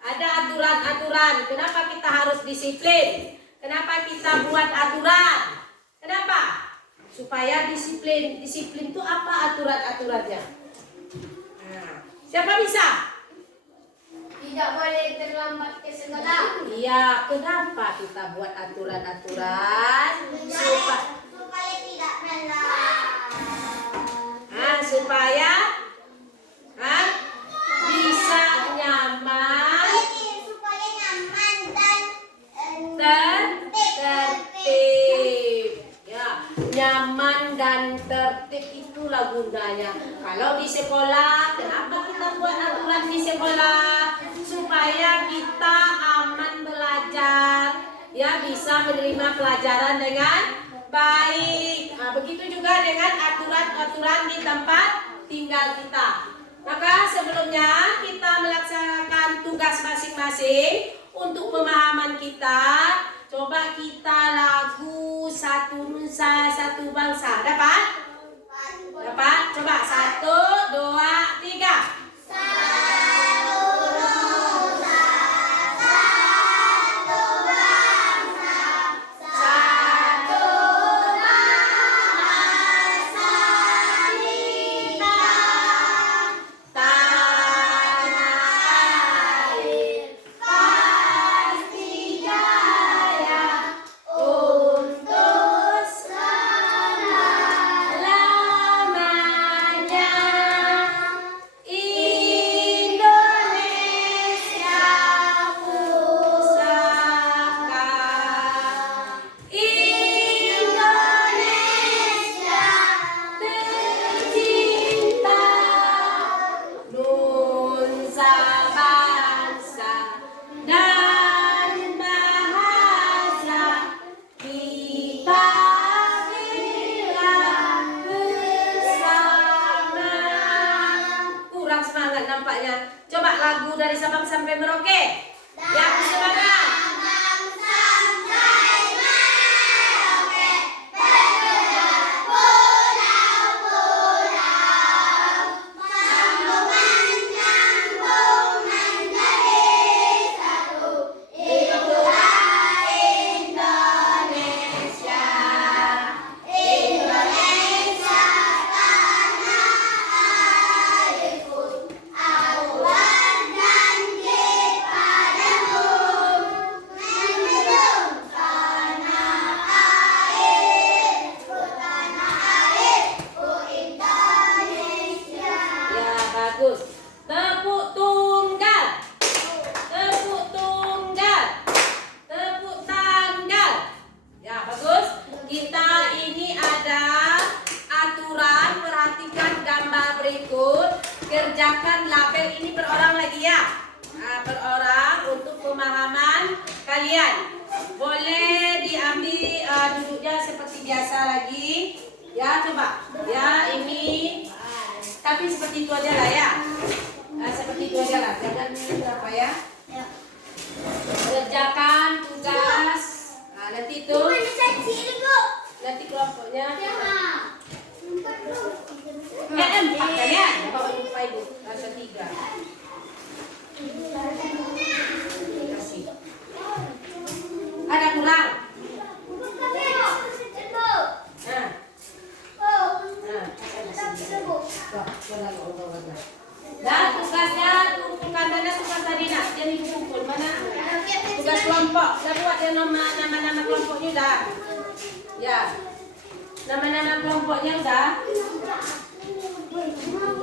Ada aturan-aturan. Kenapa kita harus disiplin? Kenapa kita buat aturan? Kenapa? Supaya disiplin. Disiplin itu apa aturan-aturannya? Nah, siapa bisa? tidak boleh terlambat ke sekolah. Iya, kenapa kita buat aturan-aturan? Supaya tidak lelah. Supaya bisa nyaman, Supaya nyaman dan tertib. Ya, nyaman dan tertib, itulah gunanya. Kalau di sekolah, kenapa kita buat aturan di sekolah? Supaya kita aman belajar, ya, bisa menerima pelajaran dengan baik. Nah, begitu juga dengan aturan-aturan di tempat tinggal kita. Maka sebelumnya kita melaksanakan tugas masing-masing untuk pemahaman kita. Coba kita lagu Satu Nusa Satu Bangsa. Dapat? Dapat? Coba 1, 2, 3. Coba lagu dari Sabang sampai Merauke. Yang semangat. Bagus. Tepuk tunggal. Tepuk tunggal. Tepuk tanggal. Ya, bagus. Kita ini ada aturan, perhatikan gambar berikut. Kerjakan label ini per orang lagi ya. Nah, per orang untuk pemahaman kalian. Boleh diambil duduknya seperti biasa lagi. Ya, coba. Ya, ini tapi seperti itu aja lah ya. Nah, seperti itu aja lah. Jangan berapa ya. Kerjakan tugas. Nah, nanti itu. Nanti kelompoknya. Empat kalian. Bawa lupa ibu. Rasa 3. Kasih. Ada kurang. Dan tugasnya kumpulkan mana tugas tadi nak? Jadi kumpul mana? Tugas kelompok. Dah buat dia nama-nama kelompoknya dah. Ya. Nama-nama kelompoknya udah.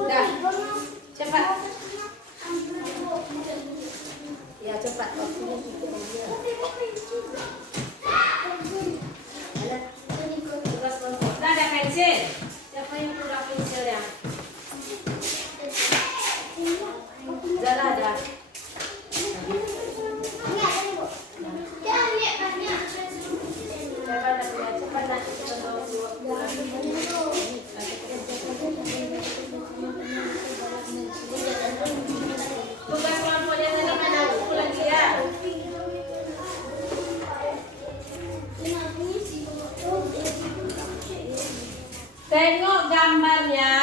Dah. Cepat. Ya cepat. Waktunya cukup aja. Tugas kelompok. Dah ada pensil. Siapa yang kurang pensilnya? Zara ada. Tugas kelompoknya tadi mana? Ulang ya. Tengok gambarnya.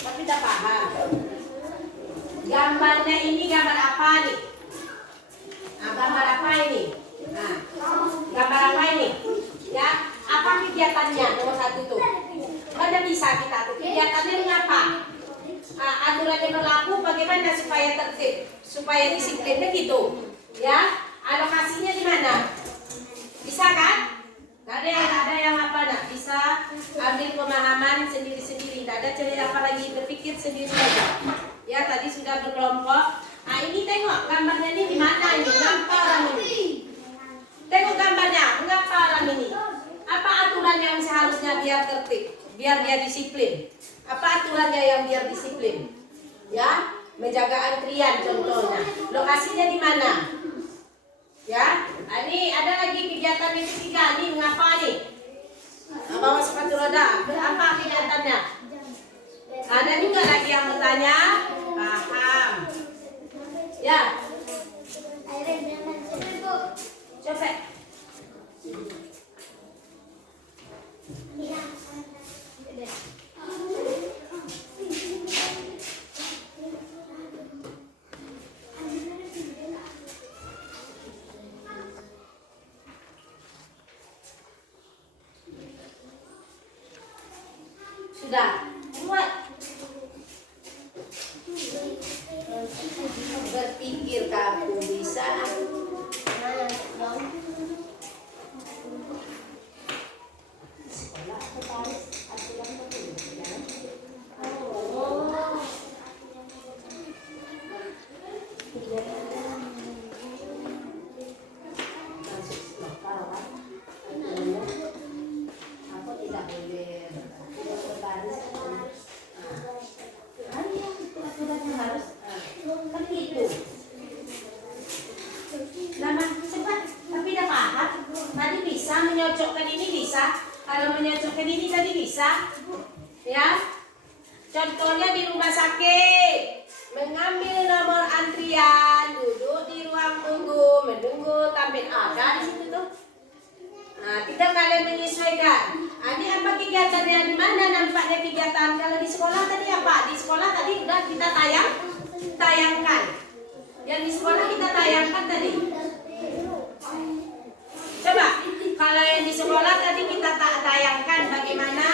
Tapi tak paham. Gambarnya ini gambar apa nih? Nah, gambar apa ini? Nah, gambar apa ini? Ya, apa kegiatannya? Nomor 1 tuh. Mana bisa kita tuh kegiatannya mengapa? Aturannya berlaku bagaimana supaya tertib, supaya disiplinnya gitu. Ya, alokasinya di mana? jalan sendiri-sendiri, tidak ada cerita apa lagi, berpikir sendiri saja. Ya, tadi sudah berkelompok. Nah, ini tengok gambarnya ini di mana ini? Mengapa orang ini? Tengok gambarnya, mengapa orang ini? Apa aturan yang seharusnya biar tertib, biar dia disiplin? Apa aturannya yang biar disiplin? Ya, menjaga antrian contohnya. Lokasinya di mana? Ya, ini ada lagi kegiatan yang ketiga. Ini mengapa nih? Bawa sepatu roda. Apa kegiatannya? Ada juga lagi yang bertanya. Paham? Ya. Coba. Sudah buat berpikir kamu bisa. Sekolah tertarik aturan kemudian. Masuk sekolah aku tidak boleh berbaris. Aturannya harus seperti itu. Lama cepat, tapi tidak paham. Tadi bisa menyocokkan ini bisa. Kalau menyocokkan ini tadi bisa. Ya. Contohnya di rumah sakit, mengambil nomor antrian, duduk di ruang tunggu, menunggu tampil ada di situ tuh. Nah, tinggal kalian menyesuaikan. Ini apa kegiatannya, di mana nampaknya kegiatan? Kalau di sekolah tadi apa? Di sekolah tadi udah kita tayangkan. Yang di sekolah kita tayangkan tadi. Coba, kalau yang di sekolah tadi kita tak tayangkan bagaimana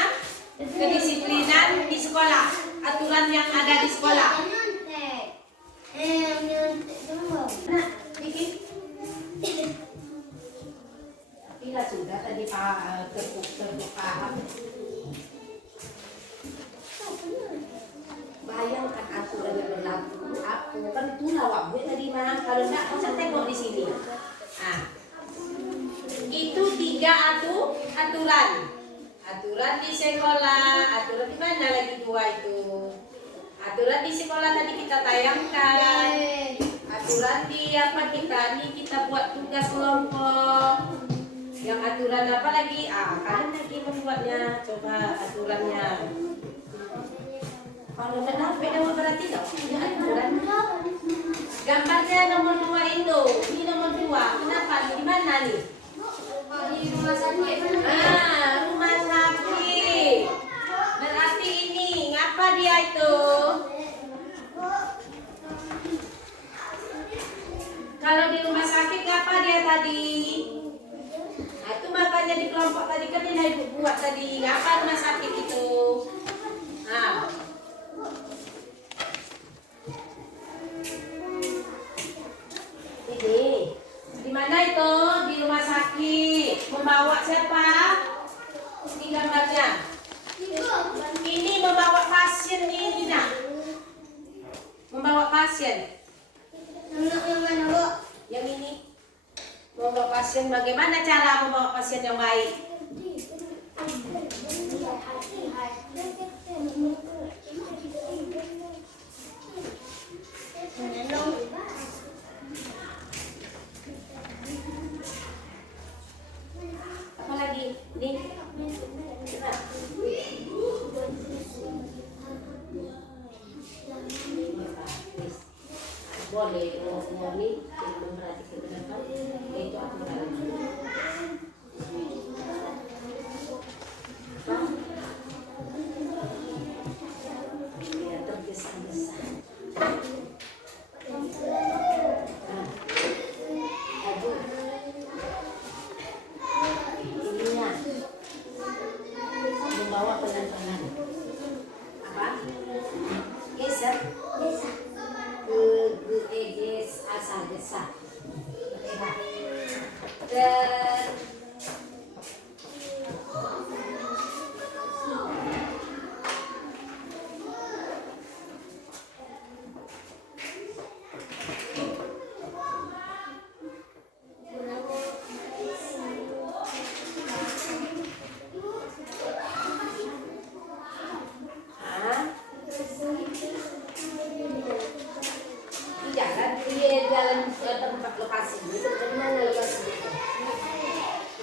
kedisiplinan di sekolah, aturan yang ada di sekolah. Nah, bikin. Tidak sudah tadi terpuk paham. Bayangkan aturan yang berlaku. Aku kan itu lawak gue tadi mah. Kalau enggak, usah tengok di sini. Nah, itu 3 aturan. Aturan di sekolah, aturan di mana lagi 2 itu? Aturan di sekolah tadi kita tayangkan. Aturan di apa kita buat tugas kelompok. Yang aturan apa lagi? Kalian lagi membuatnya, coba aturannya. Kalau benar beda berarti dong. Ini aturan. Gambarnya nomor 2 itu. Ini nomor 2. Kenapa? Di mana nih? Di rumah sakit. Rumah sakit. Berarti ini ngapa dia itu? Kalau di rumah sakit ngapa dia tadi? Nah, itu makanya di kelompok tadi kan dia ibu buat tadi. Ngapa rumah sakit itu? Nah. Ini. Di mana itu? Di rumah sakit. Membawa siapa? Ini gambarnya. Ini membawa pasien ini nak. Membawa pasien. Yang mana, Bu? Yang ini. Membawa pasien, bagaimana cara membawa pasien yang baik? Apa lagi? Ini. Boleh, ini memperhatikan ke depan, itu aturan. Biar tergesa-gesa. Ininya membawa pelan-pelan. Apa? Geser. Asa-gesa.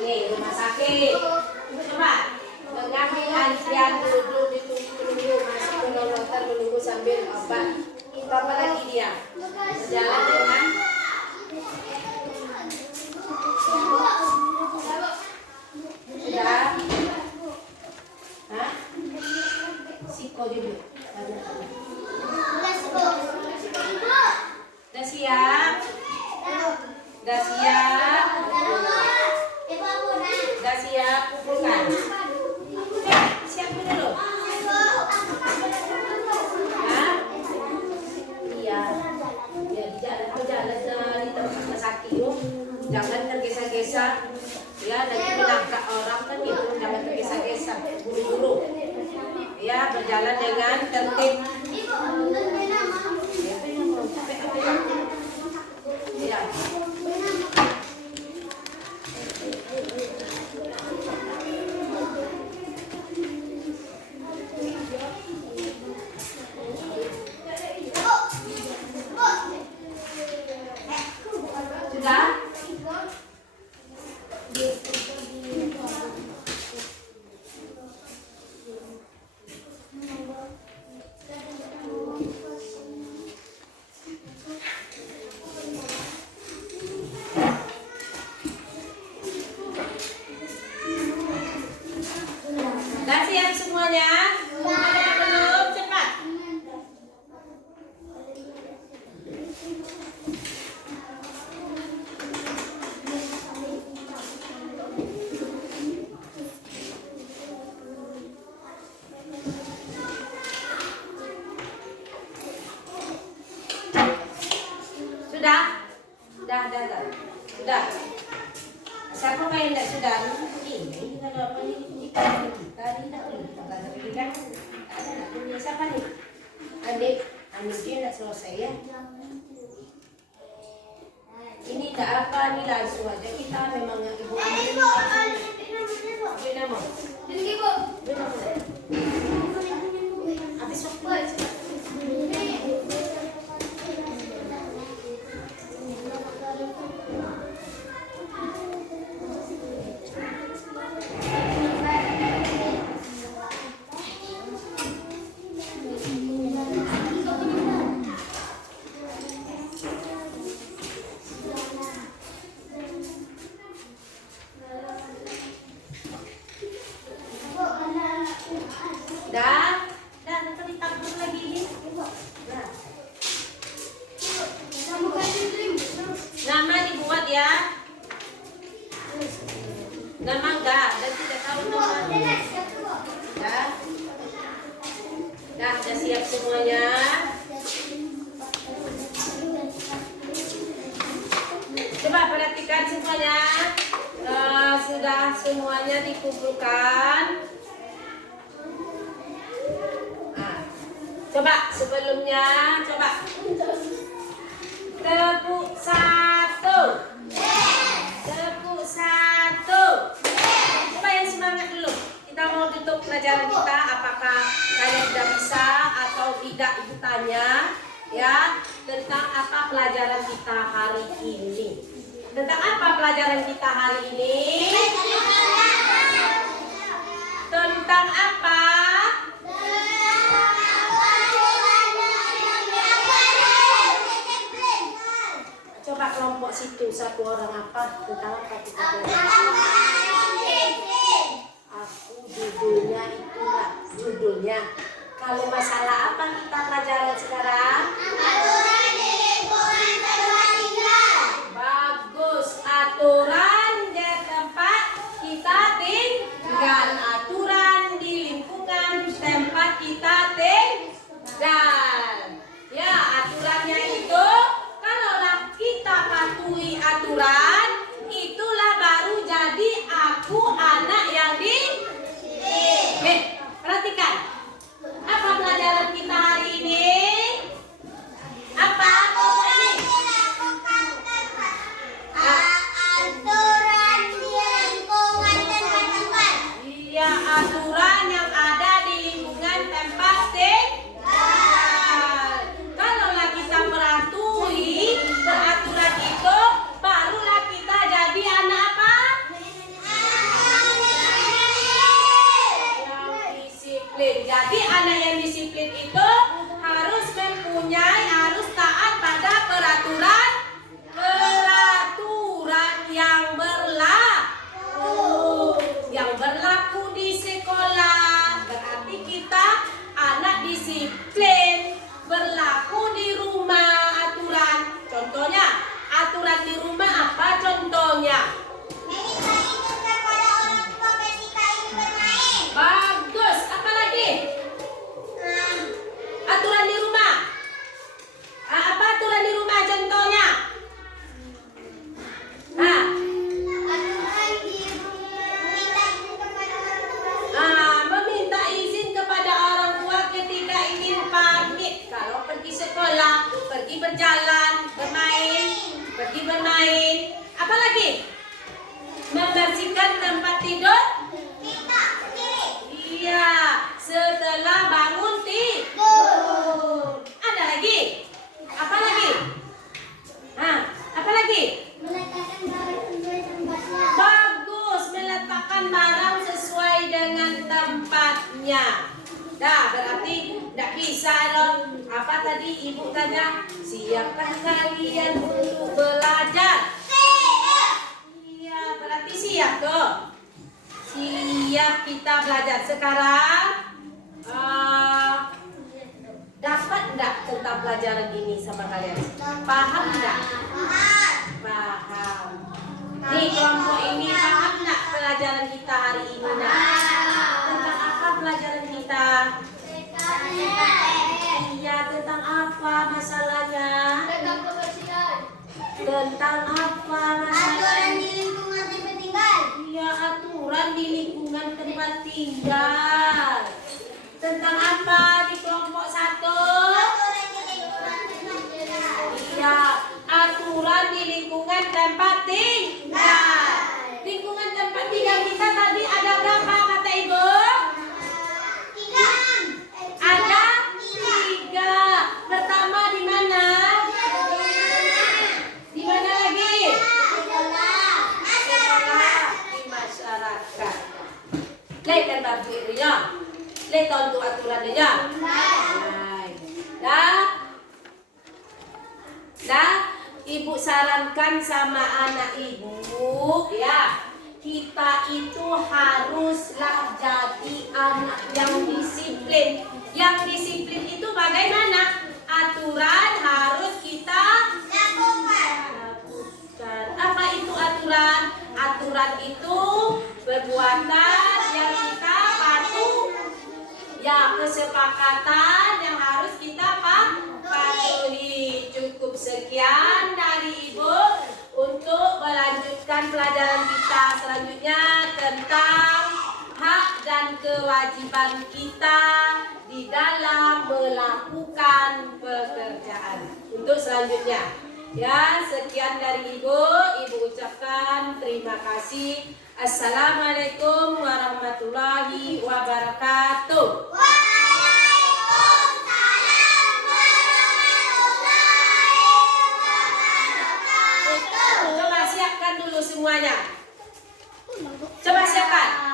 Nih, rumah sakit. Coba mengambil antrian duduk ditunggu masih menunggu sambil obat. Itu apa lagi dia? Berjalan dengan sudah. Hah? Siko dulu. Udah siap? Udah siap? Udah siap? Kumpulkan. Siap dulu. Hah? Iya. Ya di jalan di tempat sakit yuk. Jangan tergesa-gesa. Ya, nanti menabrak orang kan gitu. Jangan tergesa-gesa. Buru-buru. Ya, berjalan dengan tertib. Ya. Sudah? Sudah siap semuanya? Ada yang belum? Cepat. Sudah? Sudah. Siapa main enggak sudah? Ini kalau apa ini kita tidak boleh kita kan ada punya siapa nih? Adik dia enggak selesai ya. Ini tidak apa nih langsung aja kita memang yang ibu ambil. Bina mau. Bina mau. Habis waktu. Dah, nanti ditabur lagi ini. Nah. Nama dibuat ya. Nama enggak, dan tidak tahu nama. Dah, sudah siap semuanya. Coba perhatikan semuanya. Sudah semuanya dikumpulkan. Coba sebelumnya, coba tepuk satu, tepuk satu. Coba yang semangat dulu. Kita mau tutup pelajaran kita. Apakah kalian sudah bisa atau tidak? Ibu tanya ya tentang apa pelajaran kita hari ini. Tentang apa pelajaran kita hari ini? Tentang apa? Coba kelompok situ satu orang apa tentang apa kita belajar? Aku judulnya itulah judulnya. Kalau masalah apa kita pelajaran sekarang? Aturan di lingkungan tempat tinggal. Bagus, aturan di tempat kita tinggal. Aturan di lingkungan tempat kita tinggal. Ya, aturannya itu kalaulah kita patuhi aturan, itulah baru jadi aku anak yang perhatikan. Apa pelajaran kita hari ini? membersihkan tempat tidur Kita sendiri. iya setelah bangun tidur. Ada lagi? Apa lagi? Apa lagi? Meletakkan barang sesuai tempatnya. Bagus, meletakkan barang sesuai dengan tempatnya. Dah, berarti tidak bisa dong. Apa tadi ibu tanya? Siapkah kalian untuk belajar? Iya, berarti siap tuh. Siap kita belajar sekarang. Dapat enggak tentang pelajaran ini sama kalian? Paham enggak? Paham. Nih kelompok ini paham enggak pelajaran kita hari ini? Tentang apa pelajaran kita? Iya, tentang apa masalahnya? Tentang apa masalahnya? Aturan di lingkungan tempat tinggal. Iya, aturan di lingkungan tempat tinggal. Tentang apa di kelompok 1? Aturan di lingkungan tempat tinggal. Iya, aturan di lingkungan tempat tinggal. Lingkungan tempat tinggal kita tadi ada berapa kata ibu? Tiga. Ada 3. Pertama di mana? Di mana lagi? Sekolah di masyarakat. Lihat kan babirnya. Lihat untuk aturannya. Dah, ibu sarankan sama anak ibu ya. Kita itu haruslah jadi anak yang disiplin. Yang disiplin itu bagaimana? Aturan harus kita lakukan. Apa itu aturan? Aturan itu perbuatan yang kita patuh. Ya, kesepakatan yang harus kita patuhi. Cukup sekian dari ibu untuk melanjutkan pelajaran kita selanjutnya tentang hak dan kewajiban kita di dalam melakukan pekerjaan. Untuk selanjutnya, ya sekian dari ibu ucapkan terima kasih. Assalamualaikum warahmatullahi wabarakatuh. Waalaikumsalam warahmatullahi wabarakatuh. Coba siapkan dulu semuanya. Coba siapkan.